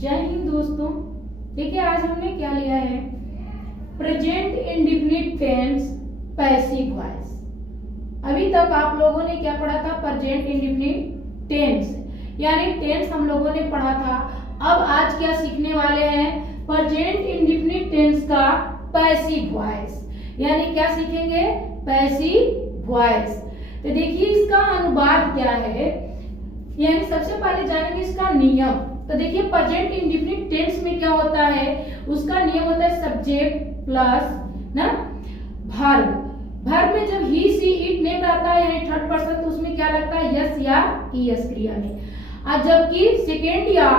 जय हिंद दोस्तों। देखिए आज हमने क्या लिया है, present indefinite tense passive voice. अभी तक आप लोगों ने क्या पढ़ा था, प्रेजेंट इंडेफिनिट टेंस, यानी टेंस हम लोगों ने पढ़ा था। अब आज क्या सीखने वाले हैं, प्रेजेंट इंडेफिनिट टेंस का पैसिव वॉइस, यानी क्या सीखेंगे, पैसिव वॉइस। तो देखिए इसका अनुवाद क्या है, यानी सबसे पहले जानेंगे इसका नियम। तो देखिए प्रेजेंट इंडेफिनिट टेंस में क्या होता है, उसका नियम होता है सब्जेक्ट प्लस ना वर्ब। वर्ब में जब ही सी इट नेम रहता है यानी थर्ड पर्सन, तो उसमें क्या लगता है, यस या ईएस क्रिया में। और जबकि सेकेंड या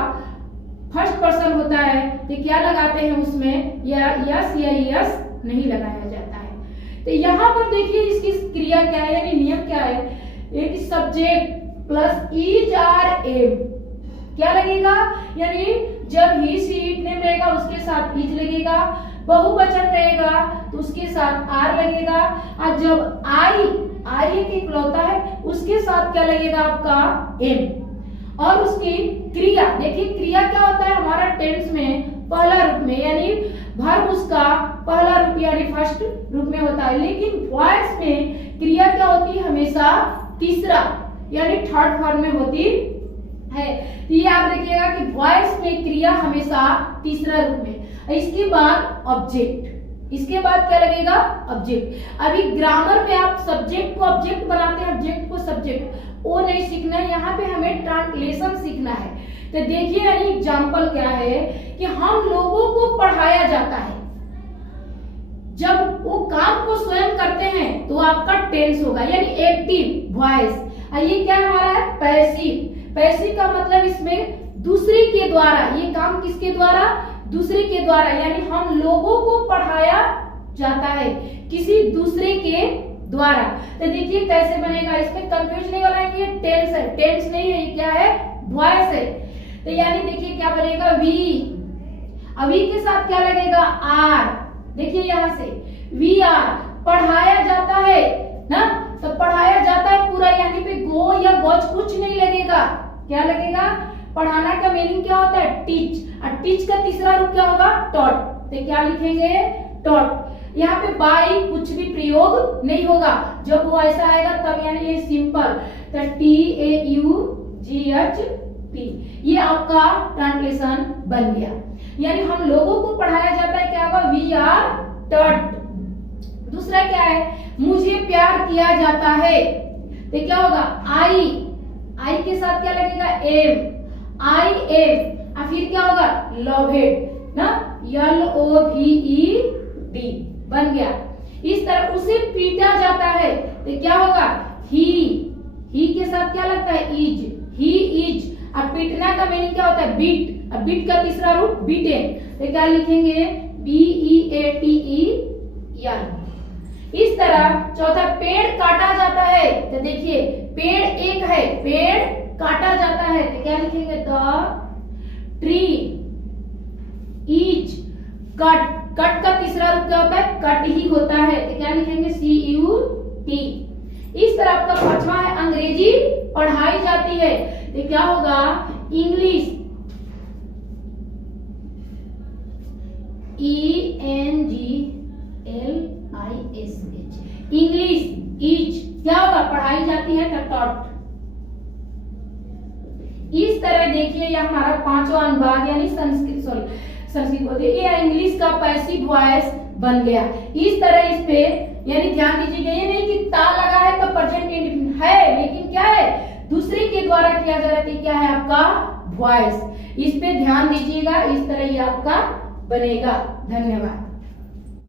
फर्स्ट पर्सन होता है तो क्या लगाते हैं उसमें, या यस या ईएस नहीं लगाया जाता है। तो यहाँ पर देखिए इसकी क्रिया क्या है, यानी नियम क्या है, एक subject plus is are am क्या लगेगा, यानी जब ही सी इट नेम रहेगा उसके साथ इज लगेगा, बहुवचन रहेगा तो उसके साथ आर लगेगा, और जब आई एक इकलौता है उसके साथ क्या लगेगा आपका एम। और उसकी क्रिया, देखिए क्रिया क्या होता है हमारा टेंस में पहला रूप में, यानी वर्ब उसका पहला रूप यानी फर्स्ट रूप में होता है, लेकिन वॉइस में क्रिया क्या होती है, हमेशा तीसरा यानी थर्ड फॉर्म में होती है। ये आप देखिएगा कि वॉइस में क्रिया हमेशा तीसरा रूप में। इसके बाद ऑब्जेक्ट, इसके बाद क्या लगेगा, ऑब्जेक्ट। अभी ग्रामर में आप सब्जेक्ट को ऑब्जेक्ट बनाते हैं, ऑब्जेक्ट को सब्जेक्ट, वो नहीं सीखना है, यहाँ पे हमें ट्रांसलेशन सीखना है। तो देखिए यानी एग्जाम्पल क्या है कि हम लोगों को पढ़ाया जाता है, जब वो काम को स्वयं करते हैं तो आपका टेंस होगा यानी एक्टिव वॉइस। ये क्या हमारा है, पैसिव। पैसिव का मतलब इसमें दूसरे के द्वारा, ये काम किसके द्वारा, दूसरे के द्वारा, यानी हम लोगों को पढ़ाया जाता है किसी दूसरे के द्वारा। तो देखिए कैसे बनेगा, इसमें कंफ्यूज नहीं होना है कि ये टेंस है, टेंस नहीं है, ये क्या है, वॉइस है। तो यानी देखिए क्या बनेगा, वी, अभी के साथ क्या लगेगा, आर। देखिए यहाँ से वी आर, पढ़ाया जाता है ना, तो पढ़ाया जाता है पूरा, यानी पे गो या गोज कुछ नहीं लगेगा, क्या लगेगा, पढ़ाना का मीनिंग क्या होता है, टीच, और टीच का तीसरा रूप क्या होगा, टॉट। तो क्या लिखेंगे, टॉट। यहाँ पे बाई कुछ भी प्रयोग नहीं होगा, जब वो ऐसा आएगा तब, यानी ये सिंपल, तो TAUGHT, ये आपका ट्रांसलेशन बन गया। यानी हम लोगों को पढ़ाया जाता है, क्या होगा, वी आर टॉट। दूसरा क्या है, मुझे प्यार किया जाता है, तो क्या होगा, आई के साथ क्या लगेगा, एम, आई एम, और फिर क्या होगा, लवेड ना, LOVED बन गया। इस तरह उसे पीटा जाता है तो क्या होगा, ही के साथ क्या लगता है, इज, ही इज, और पीटना का मीनिंग क्या होता है, बीट, और बीट का तीसरा रूप बीटेन, तो क्या लिखेंगे, BEATEN। इस तरह चौथा, पेड़ काटा जाता है, तो देखिए पेड़ एक है, पेड़ काटा जाता है, तो क्या लिखेंगे, the tree is cut. Cut का तीसरा रूप क्या होता है, कट ही होता है, तो क्या लिखेंगे, CUT। इस तरह आपका पांचवा है, अंग्रेजी पढ़ाई जाती है, तो क्या होगा, इंग्लिश, ENGLISH, इंग्लिश इज क्या होगा, पढ़ाई जाती है, तो टॉट। इस तरह देखिए यह हमारा पांचवा अनुवाद यानी संस्कृत बोलते ये इंग्लिश का पैसिव वॉइस बन गया। इस तरह इस पे यानी ध्यान दीजिएगा, ये नहीं कि ता लगा है तो प्रेजेंट इंडेफिनिट है, लेकिन क्या है, दूसरे के द्वारा किया जा रहा है, क्या है आपका वॉइस। इस पे ध्यान दीजिएगा, इस तरह ये आपका बनेगा। धन्यवाद।